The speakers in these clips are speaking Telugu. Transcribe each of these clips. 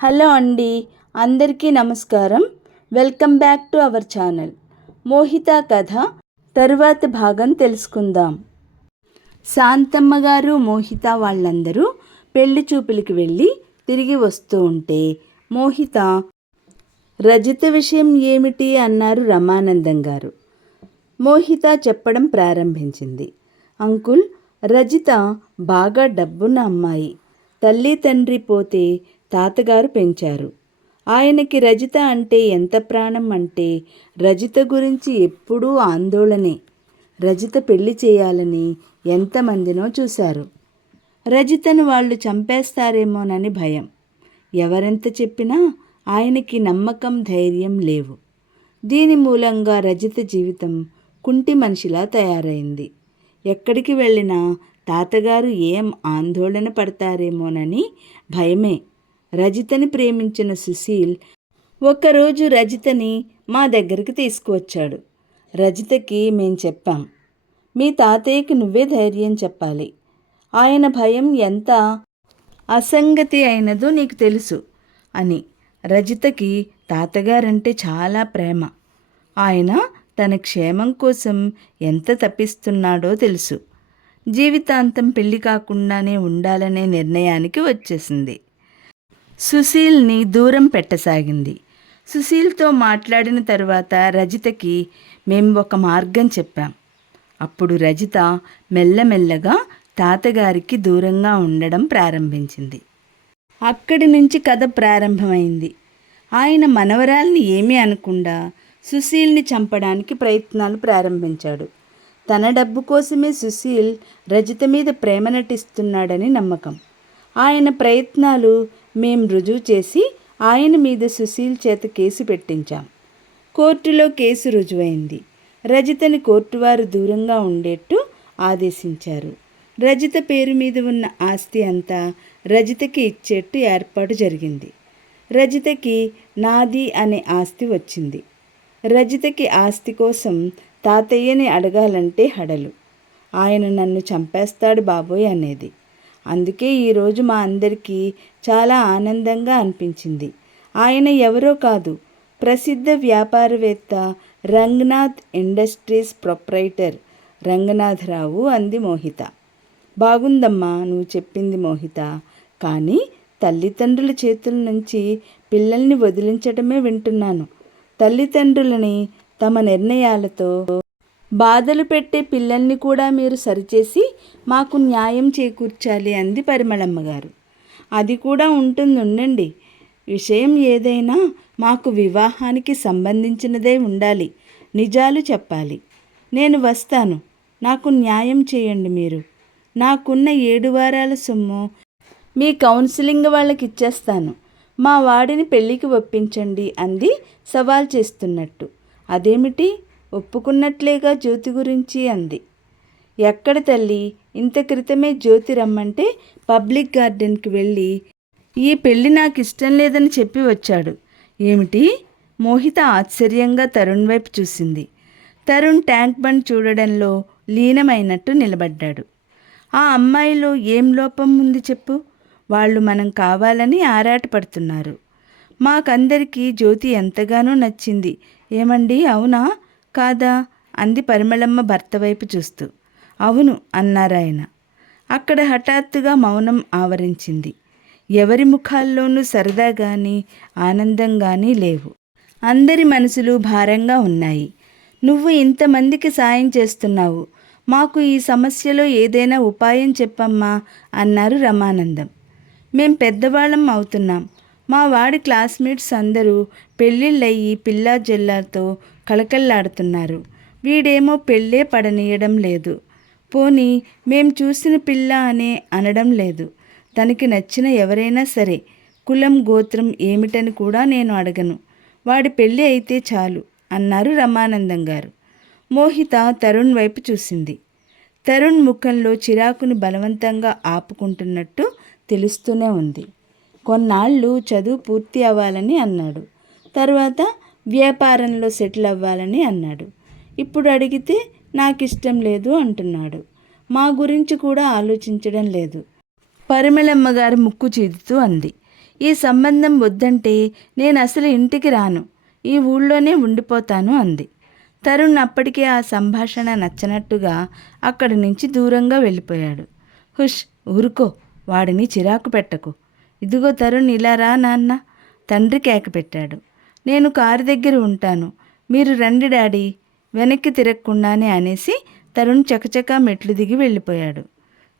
హలో అండి, అందరికీ నమస్కారం. Welcome back to our channel. Mohita కథ తరువాత భాగం తెలుసుకుందాం. శాంతమ్మ గారు, మోహిత వాళ్ళందరూ పెళ్లి చూపులకి వెళ్ళి తిరిగి వస్తూ ఉంటే మోహిత, రజిత విషయం ఏమిటి అన్నారు రమానందం గారు. మోహిత చెప్పడం ప్రారంభించింది. అంకుల్, రజిత బాగా డబ్బున్న అమ్మాయి. తల్లి తండ్రి పోతే తాతగారు పెంచారు. ఆయనకి రజిత అంటే ఎంత ప్రాణం అంటే రజిత గురించి ఎప్పుడూ ఆందోళనే. రజిత పెళ్లి చేయాలని ఎంతమందినో చూశారు. రజితను వాళ్ళు చంపేస్తారేమోనని భయం. ఎవరెంత చెప్పినా ఆయనకి నమ్మకం, ధైర్యం లేవు. దీని మూలంగా రజిత జీవితం కుంటి మనిషిలా తయారైంది. ఎక్కడికి వెళ్ళినా తాతగారు ఏం ఆందోళన పడతారేమోనని భయమే. రజితని ప్రేమించిన సుశీల్ ఒకరోజు రజితని మా దగ్గరికి తీసుకువచ్చాడు. రజితకి మేం చెప్పాం, మీ తాతయ్యకి నువ్వే ధైర్యం చెప్పాలి. ఆయన భయం ఎంత అసంగతి అయినదో నీకు తెలుసు అని. రజితకి తాతగారంటే చాలా ప్రేమ. ఆయన తన క్షేమం కోసం ఎంత తప్పిస్తున్నాడో తెలుసు. జీవితాంతం పెళ్లి కాకుండానే ఉండాలనే నిర్ణయానికి వచ్చేసింది. సుశీల్ని దూరం పెట్టసాగింది. సుశీల్తో మాట్లాడిన తర్వాత రజితకి మేం ఒక మార్గం చెప్పాం. అప్పుడు రజిత మెల్లమెల్లగా తాతగారికి దూరంగా ఉండడం ప్రారంభించింది. అక్కడి నుంచి కథ ప్రారంభమైంది. ఆయన మనవరాల్ని ఏమీ అనకుండా సుశీల్ని చంపడానికి ప్రయత్నాలు ప్రారంభించాడు. తన డబ్బు కోసమే సుశీల్ రజిత మీద ప్రేమ నటిస్తున్నాడని నమ్మకం. ఆయన ప్రయత్నాలు మేం రుజువు చేసి ఆయన మీద సుశీల్ చేత కేసు పెట్టించాం. కోర్టులో కేసు రుజువైంది. రజితని కోర్టువారు దూరంగా ఉండేట్టు ఆదేశించారు. రజిత పేరు మీద ఉన్న ఆస్తి అంతా రజితకి ఇచ్చేట్టు ఏర్పాటు జరిగింది. రజితకి నాది అనే ఆస్తి వచ్చింది. రజితకి ఆస్తి కోసం తాతయ్యని అడగాలంటే హడలు. ఆయన నన్ను చంపేస్తాడు బాబోయ్ అనేది. అందుకే ఈరోజు మా అందరికీ చాలా ఆనందంగా అనిపించింది. ఆయన ఎవరో కాదు, ప్రసిద్ధ వ్యాపారవేత్త రంగనాథ్ ఇండస్ట్రీస్ ప్రొప్రైటర్ రంగనాథరావు అంది మోహిత. బాగుందమ్మా నువ్వు చెప్పింది మోహిత, కానీ తల్లిదండ్రుల చేతుల నుంచి పిల్లల్ని వదిలించడమే వింటున్నాను. తల్లిదండ్రులని తమ నిర్ణయాలతో బాధలు పెట్టే పిల్లల్ని కూడా మీరు సరిచేసి మాకు న్యాయం చేకూర్చాలి అంది పరిమళమ్మ గారు. అది కూడా ఉంటుందండి. విషయం ఏదైనా మాకు వివాహానికి సంబంధించినదే ఉండాలి. నిజాలు చెప్పాలి. నేను వస్తాను. నాకు న్యాయం చేయండి మీరు. నాకున్న 7 వారాల సొమ్ము మీ కౌన్సిలింగ్ వాళ్ళకి ఇచ్చేస్తాను. మా వాడిని పెళ్ళికి ఒప్పించండి అంది సవాల్ చేస్తున్నట్టు. అదేమిటి, ఒప్పుకున్నట్లేగా జ్యోతి గురించి అంది. ఎక్కడ తల్లి, ఇంత క్రితమే జ్యోతి రమ్మంటే పబ్లిక్ గార్డెన్కి వెళ్ళి ఈ పెళ్ళి నాకు ఇష్టం లేదని చెప్పి వచ్చాడు. ఏమిటి? మోహిత ఆశ్చర్యంగా తరుణ్ వైపు చూసింది. తరుణ్ ట్యాంక్ బండ్ చూడడంలో లీనమైనట్టు నిలబడ్డాడు. ఆ అమ్మాయిలో ఏం లోపం ఉంది చెప్పు? వాళ్ళు మనం కావాలని ఆరాటపడుతున్నారు. మాకందరికీ జ్యోతి ఎంతగానో నచ్చింది. ఏమండి, అవునా కాదా అంది పరిమళమ్మ భర్త వైపు చూస్తూ. అవును అన్నారాయన. అక్కడ హఠాత్తుగా మౌనం ఆవరించింది. ఎవరి ముఖాల్లోనూ సరదా కానీ ఆనందం కానీ లేవు. అందరి మనసులు భారంగా ఉన్నాయి. నువ్వు ఇంతమందికి సాయం చేస్తున్నావు, మాకు ఈ సమస్యలో ఏదైనా ఉపాయం చెప్పమ్మా అన్నారు రమానందం. మేం పెద్దవాళ్ళం అవుతున్నాం. మా వాడి క్లాస్మేట్స్ అందరూ పెళ్ళిళ్ళయ్యి పిల్లా జల్లాతో కళకళలాడుతున్నారు. వీడేమో పెళ్ళే పడనీయడం లేదు. పోనీ మేం చూసిన పిల్ల అనే అనడం లేదు. తనకి నచ్చిన ఎవరైనా సరే, కులం గోత్రం ఏమిటని కూడా నేను అడగను. వాడి పెళ్ళి అయితే చాలు అన్నారు రమానందం గారు. మోహిత తరుణ్ వైపు చూసింది. తరుణ్ ముఖంలో చిరాకుని బలవంతంగా ఆపుకుంటున్నట్టు తెలుస్తూనే ఉంది. కొన్నాళ్ళు చదువు పూర్తి అవ్వాలని అన్నాడు. తర్వాత వ్యాపారంలో సెటిల్ అవ్వాలని అన్నాడు. ఇప్పుడు అడిగితే నాకు ఇష్టం లేదు అంటున్నాడు. మా గురించి కూడా ఆలోచించడం లేదు. పరిమళమ్మ గారు ముక్కు చీదుతూ అంది. ఈ సంబంధం వద్దంటే నేను అసలు ఇంటికి రాను, ఈ ఊళ్ళోనే ఉండిపోతాను అంది. తరుణ్ అప్పటికే ఆ సంభాషణ నచ్చనట్టుగా అక్కడి నుంచి దూరంగా వెళ్ళిపోయాడు. హుష్, ఊరుకో, వాడిని చిరాకు పెట్టకు. ఇదిగో తరుణ్, ఇలా రా నాన్న, తండ్రి కేక పెట్టాడు. నేను కారు దగ్గర ఉంటాను, మీరు రండి డాడీ, వెనక్కి తిరగకుండానే అనేసి తరుణ్ చకచకా మెట్లు దిగి వెళ్ళిపోయాడు.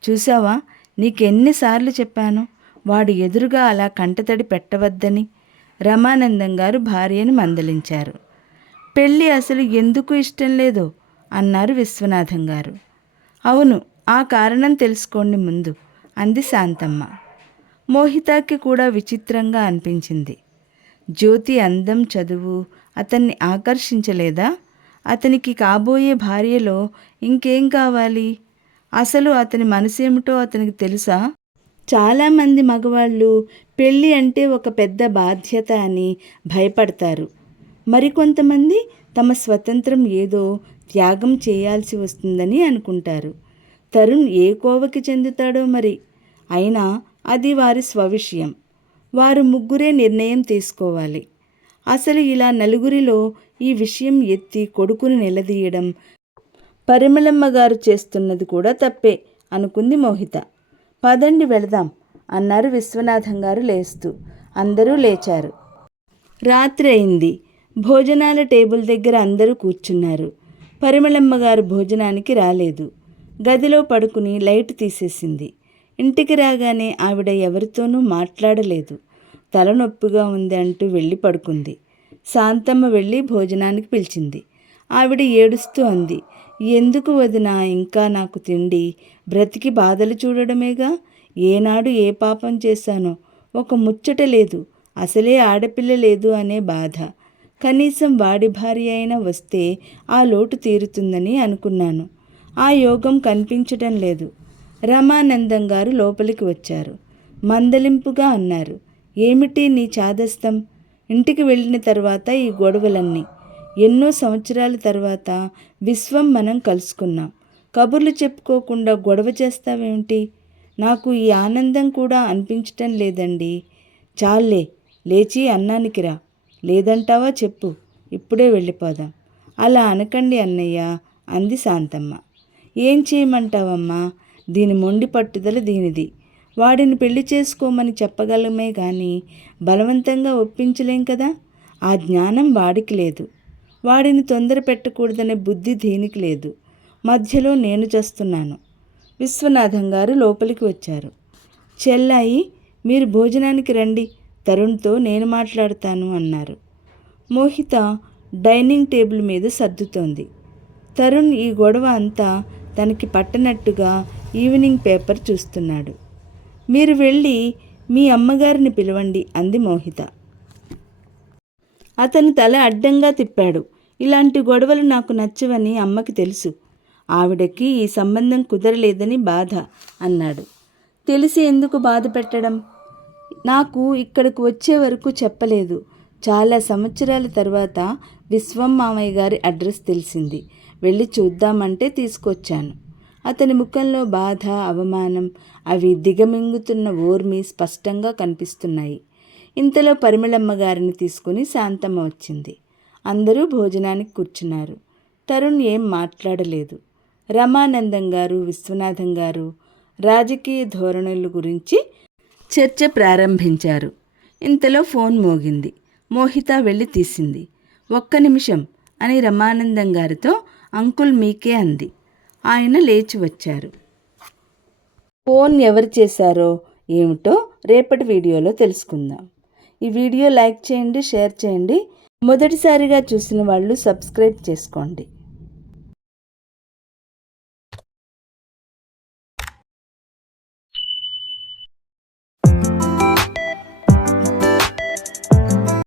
చూసావా, నీకెన్నిసార్లు చెప్పాను వాడి ఎదురుగా అలా కంటతడి పెట్టవద్దని. రమానందం గారు భార్యను మందలించారు. పెళ్ళి అసలు ఎందుకు ఇష్టం లేదో అన్నారు విశ్వనాథం గారు. అవును, ఆ కారణం తెలుసుకోండి ముందు అంది శాంతమ్మ. మోహితాకి కూడా విచిత్రంగా అనిపించింది. జ్యోతి అందం, చదువు అతన్ని ఆకర్షించలేదా? అతనికి కాబోయే భార్యలో ఇంకేం కావాలి? అసలు అతని మనసేమిటో అతనికి తెలుసా? చాలామంది మగవాళ్ళు పెళ్ళి అంటే ఒక పెద్ద బాధ్యత అని భయపడతారు. మరికొంతమంది తమ స్వతంత్రం ఏదో త్యాగం చేయాల్సి వస్తుందని అనుకుంటారు. తరుణ్ ఏ కోవకి చెందుతాడో మరి. అయినా అది వారి స్వవిషయం, వారు ముగ్గురే నిర్ణయం తీసుకోవాలి. అసలు ఇలా నలుగురిలో ఈ విషయం ఎత్తి కొడుకును నిలదీయడం పరిమళమ్మ గారు చేస్తున్నది కూడా తప్పే అనుకుంది మోహిత. పదండి వెళదాం అన్నారు విశ్వనాథం గారు లేస్తూ. అందరూ లేచారు. రాత్రి అయింది. భోజనాల టేబుల్ దగ్గర అందరూ కూర్చున్నారు. పరిమళమ్మ గారు భోజనానికి రాలేదు. గదిలో పడుకుని లైట్ తీసేసింది. ఇంటికి రాగానే ఆవిడ ఎవరితోనూ మాట్లాడలేదు. తలనొప్పిగా ఉంది అంటూ వెళ్ళి పడుకుంది. శాంతమ్మ వెళ్ళి భోజనానికి పిలిచింది. ఆవిడ ఏడుస్తూ అంది, ఎందుకు వదినా ఇంకా నాకు తిండి? బ్రతికి బాధలు చూడడమేగా. ఏనాడు ఏ పాపం చేశానో ఒక ముచ్చట లేదు, అసలే ఆడపిల్ల లేదు అనే బాధ. కనీసం వాడి భార్య అయినా వస్తే ఆ లోటు తీరుతుందని అనుకున్నాను. ఆ యోగం కనిపించటం లేదు. రమానందం గారు లోపలికి వచ్చారు. మందలింపుగా అన్నారు, ఏమిటి నీ చాదస్తం? ఇంటికి వెళ్ళిన తర్వాత ఈ గొడవలన్నీ. ఎన్నో సంవత్సరాల తర్వాత విశ్వం మనం కలుసుకున్నాం. కబుర్లు చెప్పుకోకుండా గొడవ చేస్తావేమిటి? నాకు ఈ ఆనందం కూడా అనిపించటం లేదండి. చాలే, లేచి అన్నానికి రా. లేదంటావా చెప్పు, ఇప్పుడే వెళ్ళిపోదాం. అలా అనకండి అన్నయ్య అంది శాంతమ్మ. ఏం చేయమంటావమ్మా? దీని మొండి పట్టుదల దీనిది. వాడిని పెళ్లి చేసుకోమని చెప్పగలమే కానీ బలవంతంగా ఒప్పించలేం కదా. ఆ జ్ఞానం వాడికి లేదు. వాడిని తొందర పెట్టకూడదనే బుద్ధి దీనికి లేదు. మధ్యలో నేను చేస్తున్నాను. విశ్వనాథం గారు లోపలికి వచ్చారు. చెల్లాయి, మీరు భోజనానికి రండి, తరుణ్తో నేను మాట్లాడతాను అన్నారు. మోహిత డైనింగ్ టేబుల్ మీద సర్దుతోంది. తరుణ్ ఈ గొడవ అంతా తనకి పట్టనట్టుగా ఈవినింగ్ పేపర్ చూస్తున్నాడు. మీరు వెళ్ళి మీ అమ్మగారిని పిలవండి అంది మోహిత. అతను తల అడ్డంగా తిప్పాడు. ఇలాంటి గొడవలు నాకు నచ్చవని అమ్మకి తెలుసు. ఆవిడకి ఈ సంబంధం కుదరలేదని బాధ అన్నాడు. తెలిసి ఎందుకు బాధ పెట్టడం? నాకు ఇక్కడికి వచ్చే వరకు చెప్పలేదు. చాలా సంవత్సరాల తర్వాత విశ్వం మామయ్య గారి అడ్రస్ తెలిసింది. వెళ్ళి చూద్దామంటే తీసుకొచ్చాను. అతని ముఖంలో బాధ, అవమానం అవి దిగమింగుతున్న ఓర్మి స్పష్టంగా కనిపిస్తున్నాయి. ఇంతలో పరిమళమ్మ గారిని తీసుకుని శాంతమ్మ వచ్చింది. అందరూ భోజనానికి కూర్చున్నారు. తరుణ్ ఏం మాట్లాడలేదు. రమానందం గారు, విశ్వనాథం గారు రాజకీయ ధోరణుల గురించి చర్చ ప్రారంభించారు. ఇంతలో ఫోన్ మోగింది. మోహిత వెళ్ళి తీసింది. 1 నిమిషం అని రమానందం గారితో అంకుల్ మీకే అంది. ఆయన లేచి వచ్చారు. ఫోన్ ఎవరు చేశారో ఏమిటో రేపటి వీడియోలో తెలుసుకుందాం. ఈ వీడియో లైక్ చేయండి, షేర్ చేయండి. మొదటిసారిగా చూసిన వాళ్ళు సబ్స్క్రైబ్ చేసుకోండి.